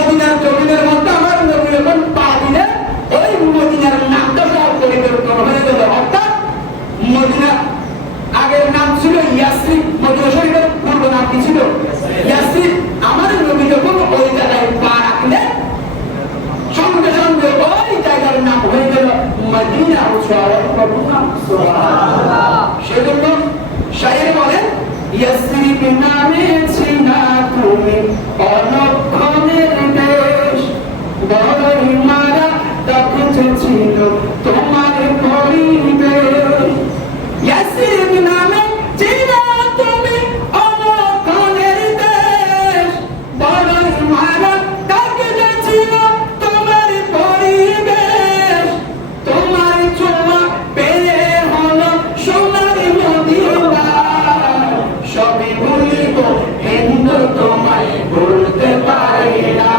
মদিনার জমিনের মধ্যে আমার নবী যখন পা দিলে ওই মদিনার নামটা সব পরিবর্তন হয়ে গেল। অর্থাৎ মদিনা আগের নাম ছিল ইয়াসরিব, মদিনা শরীফের পূর্ব নাম কি ছিল? ইয়াসরিব। আমার নবী যখন ওই জায়গায় পা রাখলেন সঙ্গে সঙ্গে ওই জায়গার নাম হয়ে গেল মদিনা। সেজন্য শায়ের বলেন ইয়াসরিব নামে চিনা তুমি অলক্ষণের দেশ, বড়ই মারাত্মক ছিল তোমার পরিবেশ। ইয়াসরিব নামে চিনা তুমি অলক্ষণের দেশ, বড়ই মারাত্মক ছিল তোমার পরিবেশ। তোমার ছোঁয়া পেয়ে হলো সোনার মদিনা, সবই ভুলিব কিন্তু তোমায় ভুলতে পারি না,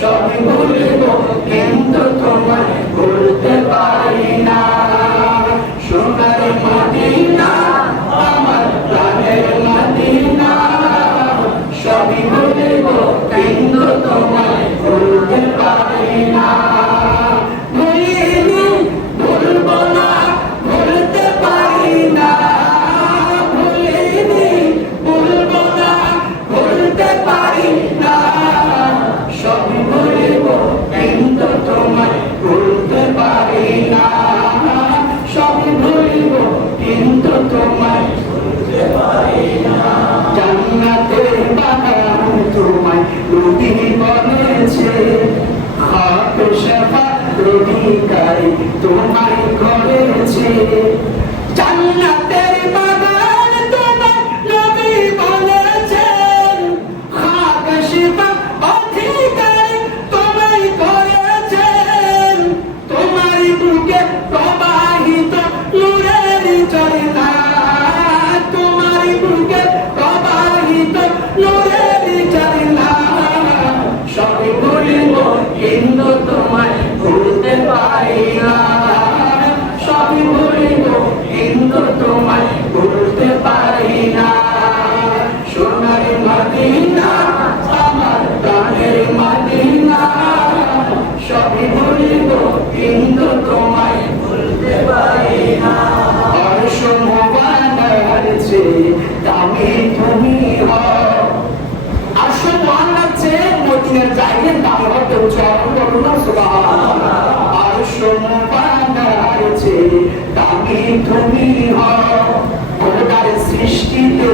সবই ভুলিব কিন্তু তোমায় ভুলতে পারি না। সোনার মদিনা আমার প্রাণের মদিনা, সবই ভুলিব কিন্তু তোমায় ভুলতে পারি না। ভুলিনি ভুলব না ভুলতে পারি না, ভুলিনি ভুলব না ভুলতে পারি না, সবই ভুলিব কিন্তু তোমায় ভুলতে পারি না, সবই ভুলিব কিন্তু তোমায় ভুলতে পারি না। জান্নাতের বাগান তোমায় নবী বলেছে, হক শাফাত অধিকারী তোমায় করেছে। জান্নাতের বাগান তোমায় নবী বলেছেন, হক শাফাত অধিকারী তোমায় করেছেন। তোমার বুকে প্রবাহিত নূরের ঝর্ণা, তোমার বুকে প্রবাহিত নূরের ঝর্ণা, সবই ভুলিব কিন্তু তোমায় ভুলতে পারি না, সবই ভুলিব কিন্তু তোমায় ভুলতে পারি না। সোনার মদিনা আমার প্রাণের মদিনা, সবই ভুলিব কিন্তু তোমায় ভুলতে পারি না। অর্শ মোবারক চেয়ে দামি তুমি হও, অর্শ মোবারক চেয়ে মদিনার জায়গার দামি হতে উচ্চারণ করো না সুবহানাল্লাহ। অর্শ মোবারক চেয়ে দামি তুমি হও, খোদার সৃষ্টিতে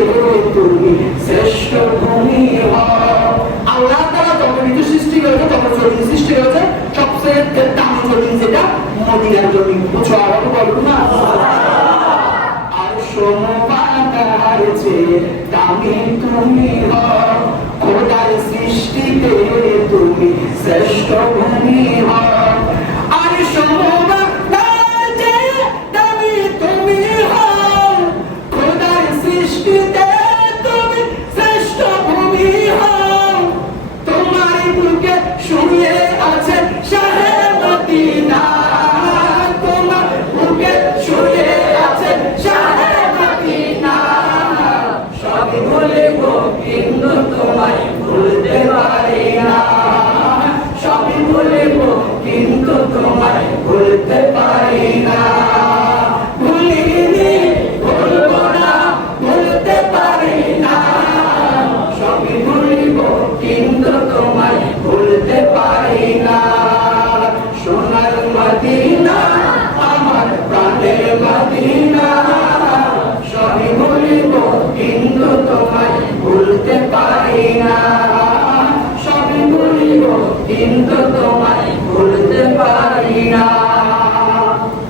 তুমি শ্রেষ্ঠ তুমি হও। আল্লাহ তাআলা যত কিছু সৃষ্টি করেছে, তত জমিন সৃষ্টি করেছে, সবচেয়ে দামি জমিন যেটা মদিনার জমিন। উচ্চারণ করো না অর্শ মোবারক চেয়ে দামি তুমি হও, খোদার সৃষ্টিতে তুমি শ্রেষ্ঠ ভূমি হও। অর্শ মোবারক চেয়ে দামি তুমি হও, খোদার সৃষ্টিতে তুমি শ্রেষ্ঠ ভূমি হও। তোমার বুকে শুয়ে আছেন শাহে মদিনা, তোমার বুকে শুয়ে আছেন শাহে মদিনা, সবই ভুলিব কিন্তু তোমায় ভুলতে পারি না, সবই ভুলিব কিন্তু তোমায় ভুলতে পারি না। ভুলিনি ভুলব না ভুলতে পারি না, সবই ভুলিব কিন্তু তোমায় ভুলতে পারি না। সোনার মদিনা আমার প্রাণের মদিনা, সবই ভুলিব কিন্তু তোমায় ভুলতে পারি না, সবই ভুলিব কিন্তু তোমায়